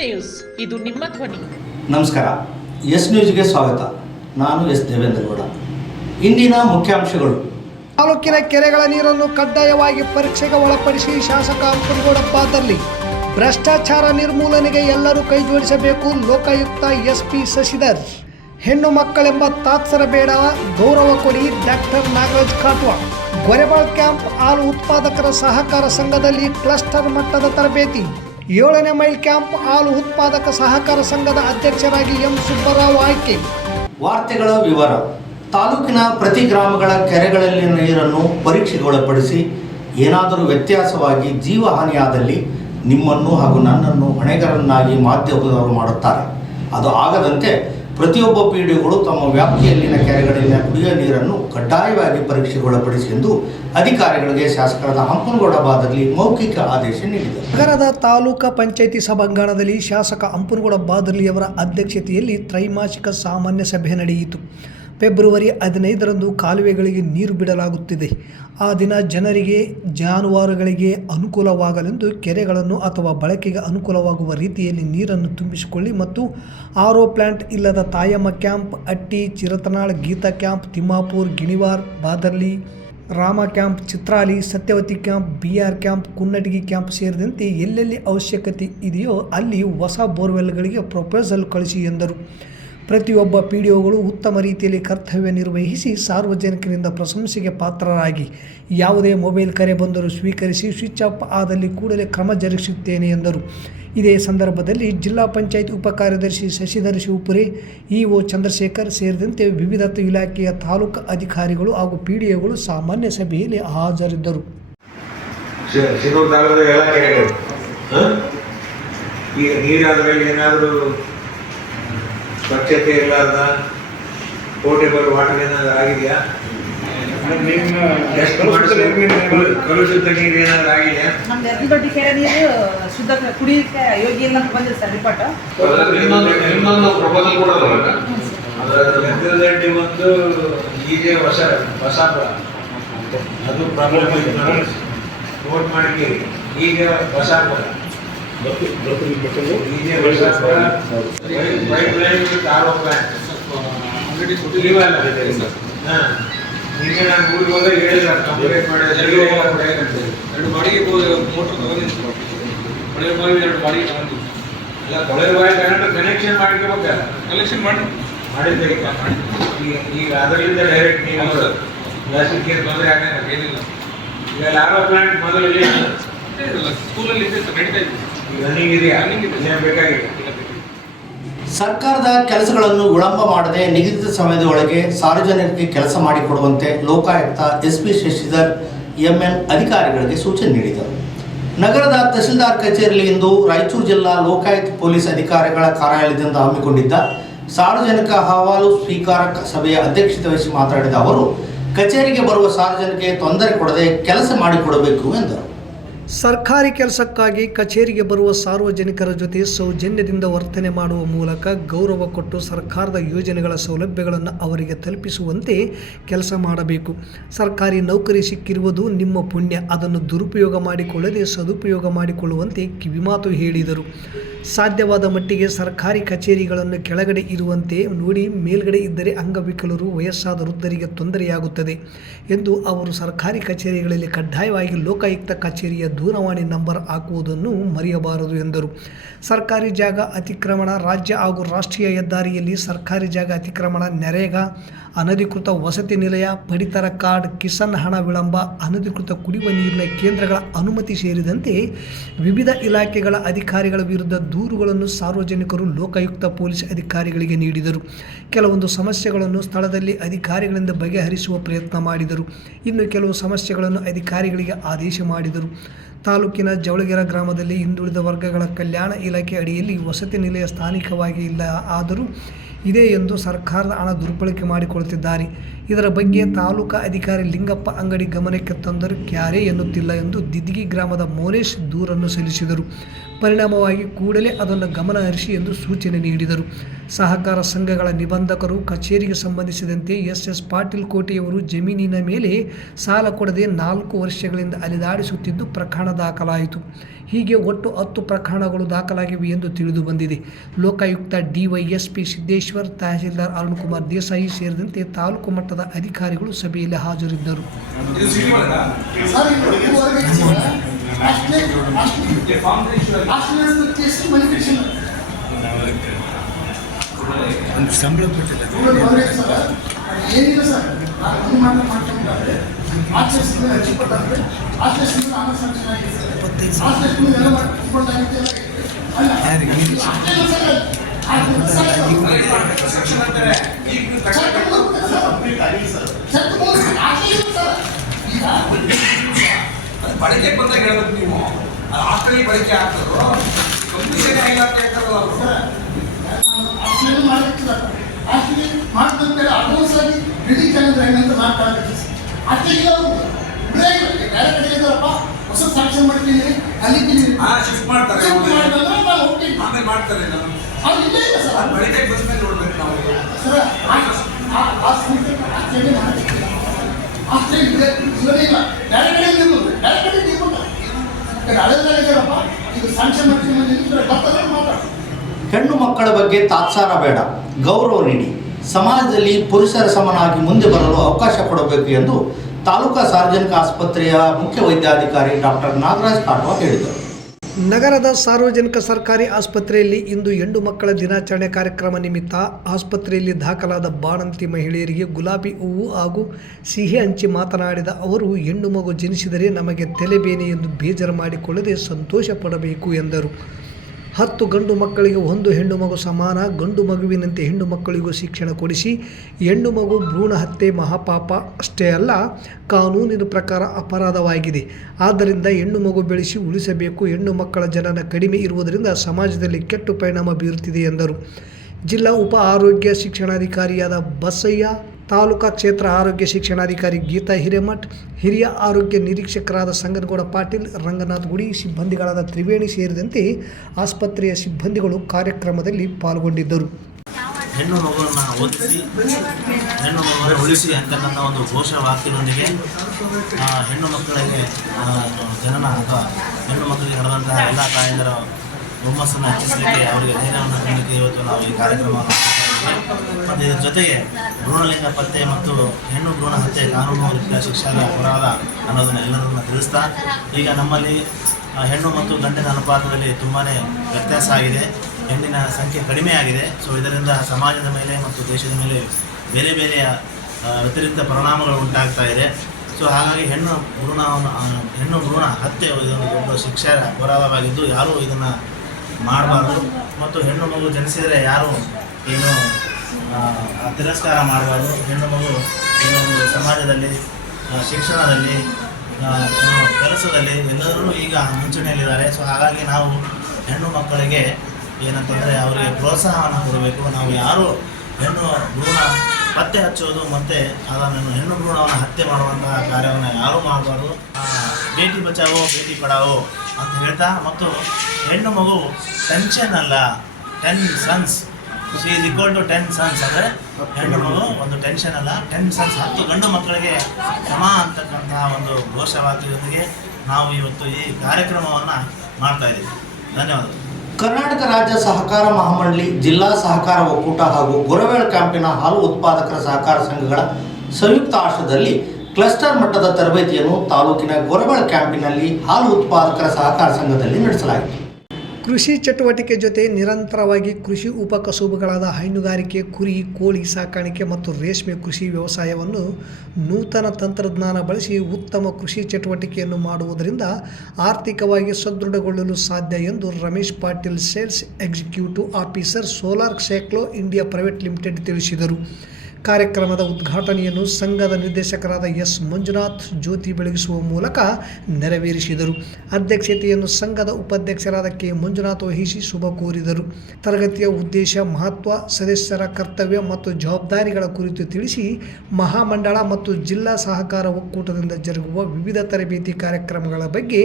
News. ಇದು ನಿಮ್ಮ ಧ್ವನಿ. ನಮಸ್ಕಾರ. ಎಸ್ ನ್ಯೂಸ್ಗೆ ಸ್ವಾಗತ. ನಾನು ಎಸ್ ದೇವೇಂದ್ರಗೌಡ ಇಂದಿನ ಮುಖ್ಯಾಂಶಗಳು. ತಾಲೂಕಿನ ಕೆರೆಗಳ ನೀರನ್ನು ಕಡ್ಡಾಯವಾಗಿ ಪರೀಕ್ಷೆಗೆ ಒಳಪಡಿಸಿ ಶಾಸಕ ಅಂಕನಗೌಡಪ್ಪದಲ್ಲಿ ಭ್ರಷ್ಟಾಚಾರ ನಿರ್ಮೂಲನೆಗೆ ಎಲ್ಲರೂ ಕೈಜೋಡಿಸಬೇಕು ಲೋಕಾಯುಕ್ತ ಎಸ್ ಪಿ ಶಶಿಧರ್. ಹೆಣ್ಣು ಮಕ್ಕಳೆಂಬ ತಾತ್ಸರ ಬೇಡ ಗೌರವ ಕೊಡಿ ಡಾಕ್ಟರ್ ನಾಗರಾಜ್ ಕಾಟ್ವಾ. ಗೊರೆಬಾಳ್ ಕ್ಯಾಂಪ್ ಹಾಲು ಉತ್ಪಾದಕರ ಸಹಕಾರ ಸಂಘದಲ್ಲಿ ಕ್ಲಸ್ಟರ್ ಮಟ್ಟದ ತರಬೇತಿ. ಏಳನೇ ಮೈಲ್ ಕ್ಯಾಂಪ್ ಹಾಲು ಉತ್ಪಾದಕ ಸಹಕಾರ ಸಂಘದ ಅಧ್ಯಕ್ಷರಾಗಿ ಎಂ ಸುಬ್ಬರಾವ್ ಆಯ್ಕೆ. ವಾರ್ತೆಗಳ ವಿವರ. ತಾಲೂಕಿನ ಪ್ರತಿ ಗ್ರಾಮಗಳ ಕೆರೆಗಳಲ್ಲಿ ನೀರನ್ನು ಪರೀಕ್ಷೆಗೊಳಪಡಿಸಿ ಏನಾದರೂ ವ್ಯತ್ಯಾಸವಾಗಿ ಜೀವಹಾನಿಯಾದಲ್ಲಿ ನಿಮ್ಮನ್ನು ಹಾಗೂ ನನ್ನನ್ನು ಹೊಣೆಗರನ್ನಾಗಿ ಮಾಧ್ಯಮದವರು ಮಾಡುತ್ತಾರೆ. ಅದು ಆಗದಂತೆ ಪ್ರತಿಯೊಬ್ಬ ಪೀಡಿಗಳು ತಮ್ಮ ವ್ಯಾಪ್ತಿಯಲ್ಲಿನ ಕೆರೆಗಳಲ್ಲಿನ ಕುಡಿಯುವ ನೀರನ್ನು ಕಡ್ಡಾಯವಾಗಿ ಪರೀಕ್ಷೆಗೊಳಪಡಿಸಿಕೊಂಡು ಅಧಿಕಾರಿಗಳಿಗೆ ಶಾಸಕರಾದ ಹಂಪನಗೌಡ ಬಾದರ್ಲಿ ಮೌಖಿಕ ಆದೇಶ ನೀಡಿದರು. ನಗರದ ತಾಲೂಕಾ ಪಂಚಾಯಿತಿ ಸಭಾಂಗಣದಲ್ಲಿ ಶಾಸಕ ಹಂಪನಗೌಡ ಬಾದರ್ಲಿಯವರ ಅಧ್ಯಕ್ಷತೆಯಲ್ಲಿ ತ್ರೈಮಾಸಿಕ ಸಾಮಾನ್ಯ ಸಭೆ ನಡೆಯಿತು. ಫೆಬ್ರವರಿ ಹದಿನೈದರಂದು ಕಾಲುವೆಗಳಿಗೆ ನೀರು ಬಿಡಲಾಗುತ್ತಿದೆ. ಆ ದಿನ ಜನರಿಗೆ ಜಾನುವಾರುಗಳಿಗೆ ಅನುಕೂಲವಾಗಲೆಂದು ಕೆರೆಗಳನ್ನು ಅಥವಾ ಬಳಕೆಗೆ ಅನುಕೂಲವಾಗುವ ರೀತಿಯಲ್ಲಿ ನೀರನ್ನು ತುಂಬಿಸಿಕೊಳ್ಳಿ ಮತ್ತು ಆರೋ ಪ್ಲಾಂಟ್ ಇಲ್ಲದ Tayamma camp, Atti, Chiratanal, Geetha camp, Timmapur, Ginivar, Badarli, Rama camp, Chitrali, Satyavati camp, B R camp Kunnatagi camp ಸೇರಿದಂತೆ ಎಲ್ಲೆಲ್ಲಿ ಅವಶ್ಯಕತೆ ಇದೆಯೋ ಅಲ್ಲಿ ಹೊಸ ಬೋರ್ವೆಲ್ಗಳಿಗೆ ಪ್ರಪೋಸಲ್ ಕಳಿಸಿ ಎಂದರು. ಪ್ರತಿಯೊಬ್ಬ ಪಿ ಡಿ ಒಗಳು ಉತ್ತಮ ರೀತಿಯಲ್ಲಿ ಕರ್ತವ್ಯ ನಿರ್ವಹಿಸಿ ಸಾರ್ವಜನಿಕರಿಂದ ಪ್ರಶಂಸೆಗೆ ಪಾತ್ರರಾಗಿ ಯಾವುದೇ ಮೊಬೈಲ್ ಕರೆ ಬಂದರೂ ಸ್ವೀಕರಿಸಿ ಸ್ವಿಚ್ ಆಫ್ ಆದಲ್ಲಿ ಕೂಡಲೇ ಕ್ರಮ ಜರುಗಿಸುತ್ತೇನೆ ಎಂದರು. ಇದೇ ಸಂದರ್ಭದಲ್ಲಿ ಜಿಲ್ಲಾ ಪಂಚಾಯತ್ ಉಪ ಕಾರ್ಯದರ್ಶಿ ಶಶಿಧರ್ ಶಿವಪುರಿ ಇಒ ಚಂದ್ರಶೇಖರ್ ಸೇರಿದಂತೆ ವಿವಿಧ ಇಲಾಖೆಯ ತಾಲೂಕು ಅಧಿಕಾರಿಗಳು ಹಾಗೂ ಪಿ ಡಿ ಒಗಳು ಸಾಮಾನ್ಯ ಸಭೆಯಲ್ಲಿ ಹಾಜರಿದ್ದರು. ಏನಾದರೂ ಸ್ವಚ್ಛತೆ ಇರಲಾರ್ದ ಪೋರ್ಟೇಬಲ್ ವಾಟರ್ ಏನಾದ್ರು ಆಗಿದೆಯಾ? ಕಲುಷಿತ ನೀರು ಏನಾದ್ರು ಆಗಿದೆಯಾ? ನಮ್ದು ಎದ್ದು ದೊಡ್ಡ ಕೆರೆ ನೀರು ಶುದ್ಧ ಕುಡಿಯಕ್ಕೆ ಯೋಗ್ಯ ಇಲ್ಲ ಅಂತ ಬಂದಿದೆ ಸರ್ ರಿಪೋರ್ಟ್ ಪ್ರಪೋಸಲ್ ಒಂದು ಈಜೆ ಹೊಸ ಹೊಸ ಅದು ಪ್ರಾಬ್ಲಮ್ ನೋಟ್ ಮಾಡಿದ್ದೀರಿ ಈಗ ಹೊಸಾಪುರ ಈಗ ನಾನು ಊರಿಗೆ ಹೋದ್ರೆ ಹೇಳಿಲ್ಲ ಎರಡು ಬಾಡಿಗೆ ಮೋಟರ್ ತಗೊಂಡಿದ್ರು ಕೊಳವೆ ಬಾವಿ ಎರಡು ಬಾಡಿಗೆ ತಗೊಂಡಿದ್ರು ಎಲ್ಲ ಕೊಳವೆ ಬಾಯಿ ಕರೆಂಟ್ ಕನೆಕ್ಷನ್ ಮಾಡ್ಕೋಬೇಕಲ್ಲ ಕಲೆಕ್ಷನ್ ಮಾಡಿ ಮಾಡಿದ್ದೆ ಈಗ ಈಗ ಅದರಿಂದ ಡೈರೆಕ್ಟ್ ನೀವು ಪ್ಲಾಸ್ಟಿಕ್ ಏನು ತೊಂದರೆ ಆಗಲ್ಲ ಏನಿಲ್ಲ ಈಗ ಲಾರೋ ಪ್ಲಾಂಟ್ ಮೊದಲು ಸ್ಕೂಲಲ್ಲಿ ಇದೆ ನಡೀತಾ ಇದೆ ಸರ್ಕಾರದ ಕೆಲಸಗಳನ್ನು ವಿಳಂಬ ಮಾಡದೆ ನಿಗದಿತ ಸಮಯದ ಒಳಗೆ ಸಾರ್ವಜನಿಕರಿಗೆ ಕೆಲಸ ಮಾಡಿಕೊಡುವಂತೆ Lokayukta S P Shashidhar MN ಅಧಿಕಾರಿಗಳಿಗೆ ಸೂಚನೆ ನೀಡಿದರು. ನಗರದ ತಹಸೀಲ್ದಾರ್ ಕಚೇರಿಯಲ್ಲಿ ಇಂದು ರಾಯಚೂರು ಜಿಲ್ಲಾ ಲೋಕಾಯುಕ್ತ ಪೊಲೀಸ್ ಅಧಿಕಾರಿಗಳ ಕಾರ್ಯಾಲಯದಿಂದ ಹಮ್ಮಿಕೊಂಡಿದ್ದ ಸಾರ್ವಜನಿಕ ಅಹವಾಲು ಸ್ವೀಕಾರ ಸಭೆಯ ಅಧ್ಯಕ್ಷತೆ ವಹಿಸಿ ಮಾತನಾಡಿದ ಅವರು ಕಚೇರಿಗೆ ಬರುವ ಸಾರ್ವಜನಿಕರಿಗೆ ತೊಂದರೆ ಕೊಡದೆ ಕೆಲಸ ಮಾಡಿಕೊಡಬೇಕು ಎಂದರು. ಸರ್ಕಾರಿ ಕೆಲಸಕ್ಕಾಗಿ ಕಚೇರಿಗೆ ಬರುವ ಸಾರ್ವಜನಿಕರ ಜೊತೆ ಸೌಜನ್ಯದಿಂದ ವರ್ತನೆ ಮಾಡುವ ಮೂಲಕ ಗೌರವ ಕೊಟ್ಟು ಸರ್ಕಾರದ ಯೋಜನೆಗಳ ಸೌಲಭ್ಯಗಳನ್ನು ಅವರಿಗೆ ತಲುಪಿಸುವಂತೆ ಕೆಲಸ ಮಾಡಬೇಕು. ಸರ್ಕಾರಿ ನೌಕರಿ ಸಿಕ್ಕಿರುವುದು ನಿಮ್ಮ ಪುಣ್ಯ. ಅದನ್ನು ದುರುಪಯೋಗ ಮಾಡಿಕೊಳ್ಳದೆ ಸದುಪಯೋಗ ಮಾಡಿಕೊಳ್ಳುವಂತೆ ಕಿವಿಮಾತು ಹೇಳಿದರು. ಸಾಧ್ಯವಾದ ಮಟ್ಟಿಗೆ ಸರ್ಕಾರಿ ಕಚೇರಿಗಳನ್ನು ಕೆಳಗಡೆ ಇರುವಂತೆ ನೋಡಿ ಮೇಲ್ಗಡೆ ಇದ್ದರೆ ಅಂಗವಿಕಲರು, ವಯಸ್ಸಾದ ವೃದ್ಧರಿಗೆ ತೊಂದರೆಯಾಗುತ್ತದೆ ಎಂದು ಅವರು ಸರ್ಕಾರಿ ಕಚೇರಿಗಳಲ್ಲಿ ಕಡ್ಡಾಯವಾಗಿ ಲೋಕಾಯುಕ್ತ ಕಚೇರಿಯ ದೂರವಾಣಿ ನಂಬರ್ ಹಾಕುವುದನ್ನು ಮರೆಯಬಾರದು ಎಂದರು. ಸರ್ಕಾರಿ ಜಾಗ ಅತಿಕ್ರಮಣ, ರಾಜ್ಯ ಹಾಗೂ ರಾಷ್ಟ್ರೀಯ ಹೆದ್ದಾರಿಯಲ್ಲಿ ಸರ್ಕಾರಿ ಜಾಗ ಅತಿಕ್ರಮಣ, ನರೇಗಾ ಅನಧಿಕೃತ ವಸತಿ ನಿಲಯ, ಪಡಿತರ ಕಾರ್ಡ್ ಕಿಸಾನ್ ಹಣ ವಿಳಂಬ, ಅನಧಿಕೃತ ಕುಡಿಯುವ ನೀರಿನ ಕೇಂದ್ರಗಳ ಅನುಮತಿ ಸೇರಿದಂತೆ ವಿವಿಧ ಇಲಾಖೆಗಳ ಅಧಿಕಾರಿಗಳ ವಿರುದ್ಧ ದೂರುಗಳನ್ನು ಸಾರ್ವಜನಿಕರು ಲೋಕಾಯುಕ್ತ ಪೊಲೀಸ್ ಅಧಿಕಾರಿಗಳಿಗೆ ನೀಡಿದರು. ಕೆಲವೊಂದು ಸಮಸ್ಯೆಗಳನ್ನು ಸ್ಥಳದಲ್ಲಿ ಅಧಿಕಾರಿಗಳಿಂದ ಬಗೆಹರಿಸುವ ಪ್ರಯತ್ನ ಮಾಡಿದರು. ಇನ್ನು ಕೆಲವು ಸಮಸ್ಯೆಗಳನ್ನು ಅಧಿಕಾರಿಗಳಿಗೆ ಆದೇಶ ಮಾಡಿದರು. ತಾಲೂಕಿನ ಜವಳಗೆರೆ ಗ್ರಾಮದಲ್ಲಿ ಹಿಂದುಳಿದ ವರ್ಗಗಳ ಕಲ್ಯಾಣ ಇಲಾಖೆ ಅಡಿಯಲ್ಲಿ ವಸತಿ ನಿಲಯ ಸ್ಥಾನಿಕವಾಗಿ ಇಲ್ಲ. ಆದರೂ ಇದೆ ಎಂದು ಸರ್ಕಾರದ ಹಣ ದುರ್ಬಳಕೆ ಮಾಡಿಕೊಳ್ಳುತ್ತಿದ್ದಾರೆ. ಇದರ ಬಗ್ಗೆ ತಾಲೂಕಾ ಅಧಿಕಾರಿ ಲಿಂಗಪ್ಪ ಅಂಗಡಿ ಗಮನಕ್ಕೆ ತಂದರೂ ಕ್ಯಾರೇ ಎನ್ನುತ್ತಿಲ್ಲ ಎಂದು ದಿದ್ಗಿ ಗ್ರಾಮದ ಮೋನೇಶ್ ದೂರನ್ನು ಸಲ್ಲಿಸಿದರು. ಪರಿಣಾಮವಾಗಿ ಕೂಡಲೇ ಅದನ್ನು ಗಮನ ಹರಿಸಿ ಎಂದು ಸೂಚನೆ ನೀಡಿದರು. ಸಹಕಾರ ಸಂಘಗಳ ನಿಬಂಧಕರು ಕಚೇರಿಗೆ ಸಂಬಂಧಿಸಿದಂತೆ ಎಸ್ ಎಸ್ ಪಾಟೀಲ್ ಕೋಟೆಯವರು ಜಮೀನಿನ ಮೇಲೆ ಸಾಲ ಕೊಡದೆ ನಾಲ್ಕು ವರ್ಷಗಳಿಂದ ಅಲೆದಾಡಿಸುತ್ತಿದ್ದು ಪ್ರಕರಣ ದಾಖಲಾಯಿತು. ಹೀಗೆ ಒಟ್ಟು ಹತ್ತು ಪ್ರಕರಣಗಳು ದಾಖಲಾಗಿವೆ ಎಂದು ತಿಳಿದು ಬಂದಿದೆ. ಲೋಕಾಯುಕ್ತ ಡಿವೈಎಸ್ಪಿ ಸಿದ್ದೇಶ್ವರ್, ತಹಸೀಲ್ದಾರ್ ಅರುಣ್ಕುಮಾರ್ ದೇಸಾಯಿ ಸೇರಿದಂತೆ ತಾಲೂಕು ಮಟ್ಟದ ಅಧಿಕಾರಿಗಳು ಸಭೆಯಲ್ಲಿ ಹಾಜರಿದ್ದರು. ಒಳಗ ಫಾರ್ಮ್ ಏನಿಲ್ಲ ಸರ್. ಮಾಡ್ಕೊಂಡಿದ್ದಾರೆ. ಆಚರಿಸಿದ್ರೆ ಹಚ್ಚಿಕೊಟ್ಟಾದ್ರೆ ಆಚರಿಸಿದ್ರೆ ಆಮೇಲೆ ಸಂಕ್ಷನ್ ಆಗಿದೆ ಸರ್. ಆಚರಿಸಿದ್ರೆ ಎಲ್ಲ ಮಾಡ್ಕೊಂಡಾಗಿದೆ ಅಲ್ಲ ಈಗ ಬಳಕೆ ಬಂದಾಗ ಹೇಳ್ಬೇಕು ನೀವು ಅದು ಹಾಸ್ಟೆಲ್ ಬಳಕೆ ಆಗ್ತದೋ ಕಂಪ್ಲೀಷನ್ ಹೆಂಗಾಗ್ತಾ ಇರ್ತಾರಲ್ಲ ಅವರು ಆಕ್ಚುಲಿ ಮಾಡಿರ್ತಿಲ್ಲ ಆಕ್ಚುಲಿ ಮಾಡಿದ್ಮೇಲೆ ಅಡ್ವಾನ್ಸ್ ಆಗಿ ಚೆನ್ನಾಗಿ ಅಂತ ಮಾತಾಡ್ತಾರೆ ಅಷ್ಟೇ ಇಲ್ಲ ಬೇರೆ ಕಡೆ ಇದ್ದಾರಪ್ಪ ಹೊಸ ಸಾಕ್ಷಿ ಮಾಡ್ತೀನಿ ಅಲ್ಲಿ ಶಿಫ್ಟ್ ಮಾಡ್ತಾರೆ ಆಮೇಲೆ ಮಾಡ್ತಾರೆ ನಾನು ಅದು ಇಲ್ಲೇ ಇಲ್ಲ ಸರ್ ಬಳಕೆ ಬಂದ್ಮೇಲೆ ನೋಡ್ಬೇಕು ನಾವು ಸರ್ ಆ ಆ ಸಂಸ್ಥೆ ಆಶ್ಚರ್ಯ ಮಾಡ್ತಿಲ್ಲ ಹೆಣ್ಣು ಮಕ್ಕಳ ಬಗ್ಗೆ ತಾತ್ಸಾರ ಬೇಡ. ಗೌರವ ನೀಡಿ. ಸಮಾಜದಲ್ಲಿ ಪುರುಷರ ಸಮನಾಗಿ ಮುಂದೆ ಬರಲು ಅವಕಾಶ ಕೊಡಬೇಕು ಎಂದು ತಾಲೂಕಾ ಸಾರ್ವಜನಿಕ ಆಸ್ಪತ್ರೆಯ ಮುಖ್ಯ ವೈದ್ಯಾಧಿಕಾರಿ ಡಾಕ್ಟರ್ ನಾಗರಾಜ್ ಕಾಟ್ವಾ ಹೇಳಿದರು. ನಗರದ ಸಾರ್ವಜನಿಕ ಸರ್ಕಾರಿ ಆಸ್ಪತ್ರೆಯಲ್ಲಿ ಇಂದು ಹೆಣ್ಣು ಮಕ್ಕಳ ದಿನಾಚರಣೆ ಕಾರ್ಯಕ್ರಮ ನಿಮಿತ್ತ ಆಸ್ಪತ್ರೆಯಲ್ಲಿ ದಾಖಲಾದ ಬಾಣಂತಿ ಮಹಿಳೆಯರಿಗೆ ಗುಲಾಬಿ ಹೂವು ಹಾಗೂ ಸಿಹಿ ಹಂಚಿ ಮಾತನಾಡಿದ ಅವರು, ಹೆಣ್ಣು ಮಗು ಜನಿಸಿದರೆ ನಮಗೆ ತಲೆಬೇನೆ ಎಂದು ಬೇಜಾರು ಮಾಡಿಕೊಳ್ಳದೆ ಸಂತೋಷ ಪಡಬೇಕು ಎಂದರು. ಹತ್ತು ಗಂಡು ಮಕ್ಕಳಿಗೆ ಒಂದು ಹೆಣ್ಣು ಮಗು ಸಮಾನ, ಗಂಡು ಮಗುವಿನಂತೆ ಹೆಣ್ಣು ಮಕ್ಕಳಿಗೂ ಶಿಕ್ಷಣ ಕೊಡಿಸಿ, ಹೆಣ್ಣು ಮಗು ಭ್ರೂಣ ಹತ್ಯೆ ಮಹಾಪಾಪ ಅಷ್ಟೇ ಅಲ್ಲ, ಕಾನೂನಿನ ಪ್ರಕಾರ ಅಪರಾಧವಾಗಿದೆ. ಆದ್ದರಿಂದ ಹೆಣ್ಣು ಮಗು ಬೆಳೆಸಿ ಉಳಿಸಬೇಕು, ಹೆಣ್ಣು ಮಕ್ಕಳ ಜನನ ಕಡಿಮೆ ಇರುವುದರಿಂದ ಸಮಾಜದಲ್ಲಿ ಕೆಟ್ಟು ಪರಿಣಾಮ ಬೀರುತ್ತಿದೆ ಎಂದರು. ಜಿಲ್ಲಾ ಉಪ ಆರೋಗ್ಯ ಶಿಕ್ಷಣಾಧಿಕಾರಿಯಾದ ಬಸಯ್ಯ ತಾಲೂಕಾ ಕ್ಷೇತ್ರ ಆರೋಗ್ಯ ಶಿಕ್ಷಣಾಧಿಕಾರಿ ಗೀತಾ ಹಿರೇಮಠ್, ಹಿರಿಯ ಆರೋಗ್ಯ ನಿರೀಕ್ಷಕರಾದ ಸಂಗನಗೌಡ ಪಾಟೀಲ್, ರಂಗನಾಥ್ ಗುಡಿ, ಸಿಬ್ಬಂದಿಗಳಾದ ತ್ರಿವೇಣಿ ಸೇರಿದಂತೆ ಆಸ್ಪತ್ರೆಯ ಸಿಬ್ಬಂದಿಗಳು ಕಾರ್ಯಕ್ರಮದಲ್ಲಿ ಪಾಲ್ಗೊಂಡಿದ್ದರು ಹೆಣ್ಣು ಮಗುವನ್ನು ಓದಿಸಿ, ಹೆಣ್ಣು ಮಗುವನ್ನು ಉಳಿಸಿ ಅಂತಕ್ಕಂಥ ಒಂದು ಘೋಷವಾಕ್ಯದೊಂದಿಗೆ ಹೆಣ್ಣು ಮಕ್ಕಳಿಗೆ ಜನನ ಅಥವಾ ಹೆಣ್ಣು ಮಕ್ಕಳಿಗೆ ನಡೆದಂತಹ ಎಲ್ಲ ತಾಯಂದಿರ ಹುಮ್ಮಸ್ಸನ್ನು ಹೆಚ್ಚಿಸಲಿಕ್ಕೆ, ಅವರಿಗೆ ಧೈರ್ಯವನ್ನು ಇವತ್ತು ನಾವು ಈ ಕಾರ್ಯಕ್ರಮವನ್ನು. ಮತ್ತು ಇದರ ಜೊತೆಗೆ ಭ್ರೂಣಲಿಂಗ ಪತ್ತೆ ಮತ್ತು ಹೆಣ್ಣು ಭ್ರೂಣ ಹತ್ಯೆ ಕಾನೂನು ರೀತಿಯ ಶಿಕ್ಷಣ ಅಪರಾಧ ಅನ್ನೋದನ್ನು ಎಲ್ಲರನ್ನ ತಿಳಿಸ್ತಾ ಈಗ ನಮ್ಮಲ್ಲಿ ಹೆಣ್ಣು ಮತ್ತು ಗಂಡಿನ ಅನುಪಾತದಲ್ಲಿ ತುಂಬಾ ವ್ಯತ್ಯಾಸ ಆಗಿದೆ ಹೆಣ್ಣಿನ ಸಂಖ್ಯೆ ಕಡಿಮೆ ಆಗಿದೆ ಸೊ ಇದರಿಂದ ಸಮಾಜದ ಮೇಲೆ ಮತ್ತು ದೇಶದ ಮೇಲೆ ಬೇರೆ ಬೇರೆಯ ಆ, ವ್ಯತಿರಿಕ್ತ ಪರಿಣಾಮಗಳು ಉಂಟಾಗ್ತಾ ಇದೆ. ಸೊ ಹಾಗಾಗಿ ಹೆಣ್ಣು ಭ್ರೂಣವನ್ನು ಹೆಣ್ಣು ಭ್ರೂಣ ಹತ್ಯೆ ಇದೊಂದು ದೊಡ್ಡ ಶಿಕ್ಷೆ ಅಪರಾಧವಾಗಿದ್ದು ಯಾರೂ ಇದನ್ನು ಮಾಡಬಾರ್ದು. ಮತ್ತು ಹೆಣ್ಣು ಮಗು ಜನಿಸಿದರೆ ಯಾರು ಏನು ತಿರಸ್ಕಾರ ಮಾಡಬಾರ್ದು ಹೆಣ್ಣು ಮಗು ಏನು ಸಮಾಜದಲ್ಲಿ ಶಿಕ್ಷಣದಲ್ಲಿ ಕೆಲಸದಲ್ಲಿ ಎಲ್ಲರೂ ಈಗ ಮುಂಚೂಣಿಯಲ್ಲಿದ್ದಾರೆ. ಸೊ ಹಾಗಾಗಿ ನಾವು ಹೆಣ್ಣು ಮಕ್ಕಳಿಗೆ ಏನಂತಂದರೆ ಅವರಿಗೆ ಪ್ರೋತ್ಸಾಹವನ್ನು ಕೊಡಬೇಕು. ನಾವು ಯಾರು ಹೆಣ್ಣು ಭ್ರೂಣ ಪತ್ತೆ ಹಚ್ಚೋದು ಮತ್ತು ಅದನ್ನು ಹೆಣ್ಣು ಭ್ರೂಣವನ್ನು ಹತ್ಯೆ ಮಾಡುವಂತಹ ಕಾರ್ಯವನ್ನು ಯಾರೂ ಮಾಡಬಾರ್ದು. ಬೇಟಿ ಬಚಾವೋ, ಬೇಟಿ ಪಡಾವೋ ಅಂತ ಹೇಳ್ತಾ, ಮತ್ತು ಹೆಣ್ಣು ಮಗು ಟೆನ್ಷನ್ ಅಲ್ಲ ten sons she is equal to ten sons ಅಂದರೆ ಹೆಣ್ಣು ಮಗು ಒಂದು ಟೆನ್ಷನ್ ಅಲ್ಲ. ಟೆನ್ ಸನ್ಸ್ ಹತ್ತು ಗಂಡು ಮಕ್ಕಳಿಗೆ ಸಮ ಅಂತಕ್ಕಂತಹ ಒಂದು ಘೋಷವಾಕ್ಯದೊಂದಿಗೆ ನಾವು ಇವತ್ತು ಈ ಕಾರ್ಯಕ್ರಮವನ್ನು ಮಾಡ್ತಾ ಇದ್ದೀವಿ. ಧನ್ಯವಾದಗಳು. ಕರ್ನಾಟಕ ರಾಜ್ಯ ಸಹಕಾರ ಮಹಾಮಂಡಳಿ, ಜಿಲ್ಲಾ ಸಹಕಾರ ಒಕ್ಕೂಟ ಹಾಗೂ ಗೊರವೇಳ ಕ್ಯಾಂಪಿನ ಹಾಲು ಉತ್ಪಾದಕರ ಸಹಕಾರ ಸಂಘಗಳ ಸಂಯುಕ್ತ ಆಶ್ರಯದಲ್ಲಿ ಕ್ಲಸ್ಟರ್ ಮಟ್ಟದ ತರಬೇತಿಯನ್ನು ತಾಲೂಕಿನ ಗೊರವೇಳ ಕ್ಯಾಂಪಿನಲ್ಲಿ ಹಾಲು ಉತ್ಪಾದಕರ ಸಹಕಾರ ಸಂಘದಲ್ಲಿ ನಡೆಸಲಾಯಿತು. ಕೃಷಿ ಚಟುವಟಿಕೆ ಜೊತೆ ನಿರಂತರವಾಗಿ ಕೃಷಿ ಉಪಕಸುಬುಗಳಾದ ಹೈನುಗಾರಿಕೆ, ಕುರಿ, ಕೋಳಿ ಸಾಕಾಣಿಕೆ ಮತ್ತು ರೇಷ್ಮೆ ಕೃಷಿ ವ್ಯವಸಾಯವನ್ನು ನೂತನ ತಂತ್ರಜ್ಞಾನ ಬಳಸಿ ಉತ್ತಮ ಕೃಷಿ ಚಟುವಟಿಕೆಯನ್ನು ಮಾಡುವುದರಿಂದ ಆರ್ಥಿಕವಾಗಿ ಸದೃಢಗೊಳ್ಳಲು ಸಾಧ್ಯ ಎಂದು Ramesh Patil sales executive officer solar cyclo India private limited ತಿಳಿಸಿದರು. ಕಾರ್ಯಕ್ರಮದ ಉದ್ಘಾಟನೆಯನ್ನು ಸಂಘದ ನಿರ್ದೇಶಕರಾದ ಎಸ್ ಮಂಜುನಾಥ್ ಜ್ಯೋತಿ ಬೆಳಗಿಸುವ ಮೂಲಕ ನೆರವೇರಿಸಿದರು. ಅಧ್ಯಕ್ಷತೆಯನ್ನು ಸಂಘದ ಉಪಾಧ್ಯಕ್ಷರಾದ ಕೆ ಮಂಜುನಾಥ್ ವಹಿಸಿ ಶುಭ ಕೋರಿದರು. ತರಗತಿಯ ಉದ್ದೇಶ ಮಹತ್ವ, ಸದಸ್ಯರ ಕರ್ತವ್ಯ ಮತ್ತು ಜವಾಬ್ದಾರಿಗಳ ಕುರಿತು ತಿಳಿಸಿ ಮಹಾಮಂಡಳ ಮತ್ತು ಜಿಲ್ಲಾ ಸಹಕಾರ ಒಕ್ಕೂಟದಿಂದ ಜರುಗುವ ವಿವಿಧ ತರಬೇತಿ ಕಾರ್ಯಕ್ರಮಗಳ ಬಗ್ಗೆ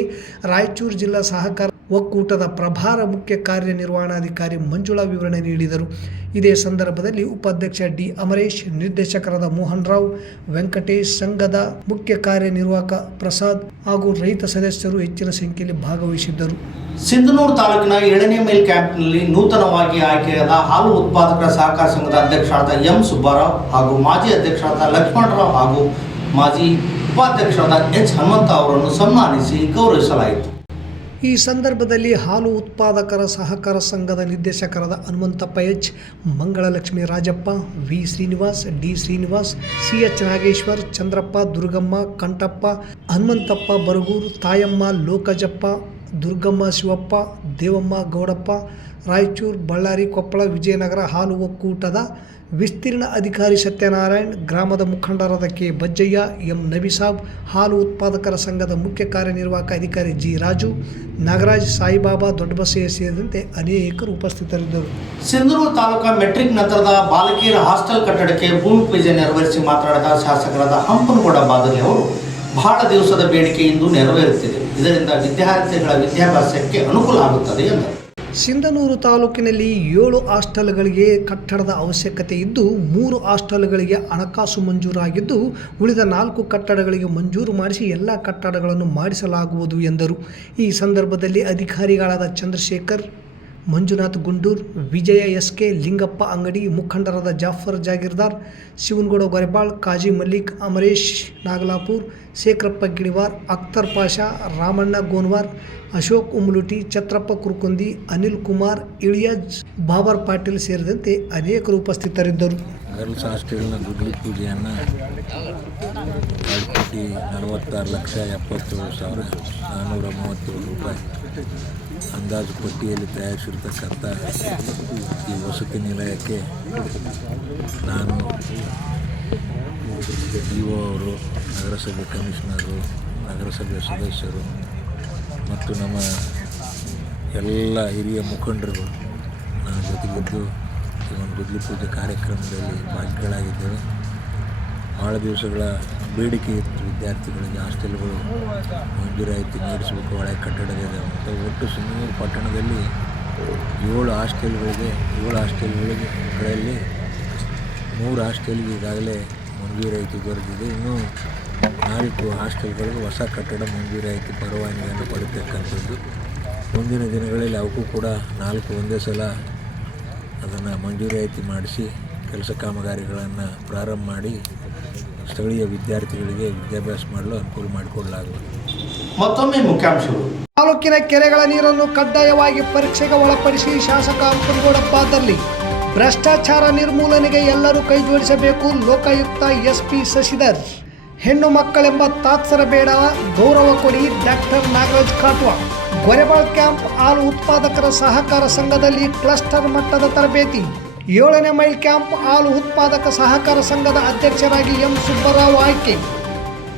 ರಾಯಚೂರು ಜಿಲ್ಲಾ ಸಹಕಾರ ಒಕ್ಕೂಟದ ಪ್ರಭಾರ ಮುಖ್ಯ ಕಾರ್ಯನಿರ್ವಹಣಾಧಿಕಾರಿ ಮಂಜುಳಾ ವಿವರಣೆ ನೀಡಿದರು. ಇದೇ ಸಂದರ್ಭದಲ್ಲಿ ಉಪಾಧ್ಯಕ್ಷ ಡಿ ಅಮರೇಶ್ ನಿರ್ದೇಶಕರಾದ ಮೋಹನ್ ರಾವ್, ವೆಂಕಟೇಶ್ ಸಂಘದ ಮುಖ್ಯ ಕಾರ್ಯನಿರ್ವಾಹಕ ಪ್ರಸಾದ್ ಹಾಗೂ ರೈತ ಸದಸ್ಯರು ಹೆಚ್ಚಿನ ಸಂಖ್ಯೆಯಲ್ಲಿ ಭಾಗವಹಿಸಿದ್ದರು. ಸಿಂಧನೂರು ತಾಲೂಕಿನ ಏಳನೇ ಮೇಲ್ ಕ್ಯಾಂಪ್ನಲ್ಲಿ ನೂತನವಾಗಿ ಆಯ್ಕೆಯಾದ ಹಾಲು ಉತ್ಪಾದಕರ ಸಹಕಾರ ಸಂಘದ ಅಧ್ಯಕ್ಷರಾದ ಎಂ ಸುಬ್ಬಾರಾವ್ ಹಾಗೂ ಮಾಜಿ ಅಧ್ಯಕ್ಷರಾದ ಲಕ್ಷ್ಮಣರಾವ್ ಹಾಗೂ ಮಾಜಿ ಉಪಾಧ್ಯಕ್ಷರಾದ ಎಚ್ ಹನುಮಂತ ಅವರನ್ನು ಸನ್ಮಾನಿಸಿ ಗೌರವಿಸಲಾಯಿತು. ಈ ಸಂದರ್ಭದಲ್ಲಿ ಹಾಲು ಉತ್ಪಾದಕರ ಸಹಕಾರ ಸಂಘದ ನಿರ್ದೇಶಕರಾದ Hanumanthappa H, Mangalalakshmi Rajappa, V Srinivas, D Srinivas, C H Nageshwar, Chandrappa Durgamma, Kanthappa, Hanumanthappa Baraguru, Tayamma Lokajappa, Durgamma Shivappa, Devamma Gowdappa, Raichur, Ballari, Koppal, Vijayanagara ಹಾಲು ಒಕ್ಕೂಟದ ವಿಸ್ತೀರ್ಣ ಅಧಿಕಾರಿ ಸತ್ಯನಾರಾಯಣ್, ಗ್ರಾಮದ ಮುಖಂಡರಾದ ಕೆ. ಬಜ್ಜಯ್ಯ, ಎಂ. ನಬಿಸಾಬ್, ಹಾಲು ಉತ್ಪಾದಕರ ಸಂಘದ ಮುಖ್ಯ ಕಾರ್ಯನಿರ್ವಾಹಕ ಅಧಿಕಾರಿ ಜಿ. ರಾಜು, ನಾಗರಾಜ್ ಸಾಯಿಬಾಬಾ ದೊಡ್ಡಬಸಯ್ಯ ಸೇರಿದಂತೆ ಅನೇಕರು ಉಪಸ್ಥಿತರಿದ್ದರು. ಸಿಂಧೂರು ತಾಲೂಕಾ ಮೆಟ್ರಿಕ್ ನಂತರದ ಬಾಲಕಿಯರ ಹಾಸ್ಟೆಲ್ ಕಟ್ಟಡಕ್ಕೆ ಭೂಮಿ ಪೂಜೆ ನೆರವೇರಿಸಿ ಮಾತನಾಡಿದ ಶಾಸಕರಾದ ಹಂಪನಗೌಡ ಬಾದಲಿ ಅವರು, ಬಹಳ ದಿವಸದ ಬೇಡಿಕೆ ಇಂದು ನೆರವೇರುತ್ತಿದೆ. ಇದರಿಂದ ವಿದ್ಯಾರ್ಥಿಗಳ ವಿದ್ಯಾಭ್ಯಾಸಕ್ಕೆ ಅನುಕೂಲ ಆಗುತ್ತದೆ ಎಂದರು. ಸಿಂಧನೂರು ತಾಲೂಕಿನಲ್ಲಿ ಏಳು ಹಾಸ್ಟೆಲ್ಗಳಿಗೆ ಕಟ್ಟಡದ ಅವಶ್ಯಕತೆ ಇದ್ದು, ಮೂರು ಹಾಸ್ಟೆಲ್ಗಳಿಗೆ ಹಣಕಾಸು ಮಂಜೂರಾಗಿದ್ದು, ಉಳಿದ ನಾಲ್ಕು ಕಟ್ಟಡಗಳಿಗೆ ಮಂಜೂರು ಮಾಡಿಸಿ ಎಲ್ಲ ಕಟ್ಟಡಗಳನ್ನು ಮಾಡಿಸಲಾಗುವುದು ಎಂದರು. ಈ ಸಂದರ್ಭದಲ್ಲಿ ಅಧಿಕಾರಿಗಳಾದ ಚಂದ್ರಶೇಖರ್ ಮಂಜುನಾಥ್ ಗುಂಡೂರ್, ವಿಜಯ ಎಸ್ ಕೆ ಲಿಂಗಪ್ಪ ಅಂಗಡಿ, ಮುಖಂಡರಾದ ಜಾಫರ್ ಜಾಗೀರ್ದಾರ್, ಶಿವನಗೌಡ ಗೊರೆಬಾಳ್, ಕಾಜಿ ಮಲ್ಲಿಕ್, ಅಮರೇಶ್ ನಾಗಲಾಪುರ್, ಶೇಖರಪ್ಪ ಗಿಣಿವಾರ್, ಅಖ್ತರ್ ಪಾಷಾ, ರಾಮಣ್ಣ ಗೋನ್ವಾರ್, ಅಶೋಕ್ ಉಮ್ಲುಟಿ, ಛತ್ರಪ್ಪ ಕುರ್ಕುಂದಿ, ಅನಿಲ್ ಕುಮಾರ್ ಇಳಿಯಜ್ ಬಾಬರ್ ಪಾಟೀಲ್ ಸೇರಿದಂತೆ ಅನೇಕರು ಉಪಸ್ಥಿತರಿದ್ದರು. ಗರ್ಲ್ಸ್ ಹಾಸ್ಟೆಲ್ನ ಗುಡ್ಲಿ ಪೂಜೆಯನ್ನು ಎರಡು ಕೋಟಿ ನಲವತ್ತಾರು ಲಕ್ಷ ಎಪ್ಪತ್ತೇಳು ಸಾವಿರ ನಾನ್ನೂರ ಮೂವತ್ತೇಳು ರೂಪಾಯಿ. ಅಂದಾಜು ಪಟ್ಟಿಯಲ್ಲಿ ತಯಾರಿಸಿರ್ತಕ್ಕಂಥ ಈ ವಸತಿ ನಿಲಯಕ್ಕೆ ನಾನು ಇ ಒ ಅವರು, ನಗರಸಭೆ ಕಮಿಷನರು ನಗರಸಭೆ ಸದಸ್ಯರು ಮತ್ತು ನಮ್ಮ ಎಲ್ಲ ಹಿರಿಯ ಮುಖಂಡರು ನನ್ನ ಜೊತೆಗಿದ್ದು ಈ ಒಂದು ಗುದ್ಲಿ ಪೂಜೆ ಕಾರ್ಯಕ್ರಮದಲ್ಲಿ ಭಾಗಿಗಳಾಗಿದ್ದೇವೆ. ಭಾಳ ದಿವಸಗಳ ಬೇಡಿಕೆ ಇತ್ತು ವಿದ್ಯಾರ್ಥಿಗಳಿಗೆ, ಹಾಸ್ಟೆಲ್ಗಳು ಮಂಜೂರಾಯಿತಿ, ನೀಡಿಸಬೇಕು, ಹಳೆ ಕಟ್ಟಡದಿದೆ ಮತ್ತು ಒಟ್ಟು ಸುಮೂರು ಪಟ್ಟಣದಲ್ಲಿ ಏಳು ಹಾಸ್ಟೆಲ್ಗಳಿಗೆ ಏಳು ಹಾಸ್ಟೆಲ್ಗಳಿಗೆ ಗಳಲ್ಲಿ ಮೂರು ಹಾಸ್ಟೆಲ್ಗೆ ಈಗಾಗಲೇ ಮಂಜೂರಾಯಿತಿ ದೊರೆತಿದೆ. ಇನ್ನೂ ನಾಲ್ಕು ಹಾಸ್ಟೆಲ್ಗಳಿಗೆ ಹೊಸ ಕಟ್ಟಡ ಮಂಜೂರಾಯಿತಿ ಪರವಾನಗಿಯನ್ನು ಪಡಿತಕ್ಕಂಥದ್ದು ಮುಂದಿನ ದಿನಗಳಲ್ಲಿ ಅವಕ್ಕೂ ಕೂಡ ನಾಲ್ಕು ಒಂದೇ ಸಲ ಅದನ್ನು ಮಂಜೂರಾತಿ ಮಾಡಿಸಿ ಕೆಲಸ ಕಾಮಗಾರಿಗಳನ್ನು ಪ್ರಾರಂಭ ಮಾಡಿ ಸ್ಥಳೀಯ ವಿದ್ಯಾರ್ಥಿಗಳಿಗೆ ವಿದ್ಯಾಭ್ಯಾಸ ಮಾಡಲು ಅನುಕೂಲ ಮಾಡಿಕೊಡಲಾಗುವುದು. ಮತ್ತೊಮ್ಮೆ ಮುಖ್ಯಾಂಶಗಳು. ತಾಲೂಕಿನ ಕೆರೆಗಳ ನೀರನ್ನು ಕಡ್ಡಾಯವಾಗಿ ಪರೀಕ್ಷೆಗೆ ಒಳಪಡಿಸಿ ಶಾಸಕ ಅಂಕನಗೌಡಪ್ಪ ಭ್ರಷ್ಟಾಚಾರ ನಿರ್ಮೂಲನೆಗೆ ಎಲ್ಲರೂ ಕೈ ಜೋಡಿಸಬೇಕು ಲೋಕಾಯುಕ್ತ ಎಸ್ಪಿ ಶಶಿಧರ್. ಹೆಣ್ಣು ಮಕ್ಕಳೆಂಬ ತಾತ್ಸರ ಬೇಡ ಗೌರವ ಕೊಡಿ ಡಾಕ್ಟರ್ ನಾಗರಾಜ್ ಕಾಟ್ವಾ. ಗೊರೆಬಾಳ್ ಕ್ಯಾಂಪ್ ಹಾಲು ಉತ್ಪಾದಕರ ಸಹಕಾರ ಸಂಘದಲ್ಲಿ ಕ್ಲಸ್ಟರ್ ಮಟ್ಟದ ತರಬೇತಿ. ಏಳನೇ ಮೈಲ್ ಕ್ಯಾಂಪ್ ಹಾಲು ಉತ್ಪಾದಕ ಸಹಕಾರ ಸಂಘದ ಅಧ್ಯಕ್ಷರಾಗಿ ಎಂ ಸುಬ್ಬರಾವ್ ಆಯ್ಕೆ.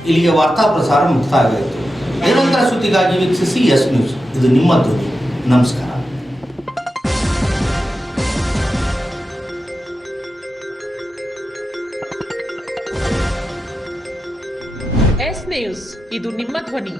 ಇಲ್ಲಿಗೆ ವಾರ್ತಾ ಪ್ರಸಾರ ಮುಕ್ತಾಯವಾಯಿತು. ನಿರಂತರ ಸುದ್ದಿಗಾಗಿ ವೀಕ್ಷಿಸಿ ಎಸ್ ನ್ಯೂಸ್. ಇದು ನಿಮ್ಮ ಧ್ವನಿ ನಮಸ್ಕಾರ. ಎಸ್ ನ್ಯೂಸ್ ಇದು ನಿಮ್ಮ ಧ್ವನಿ.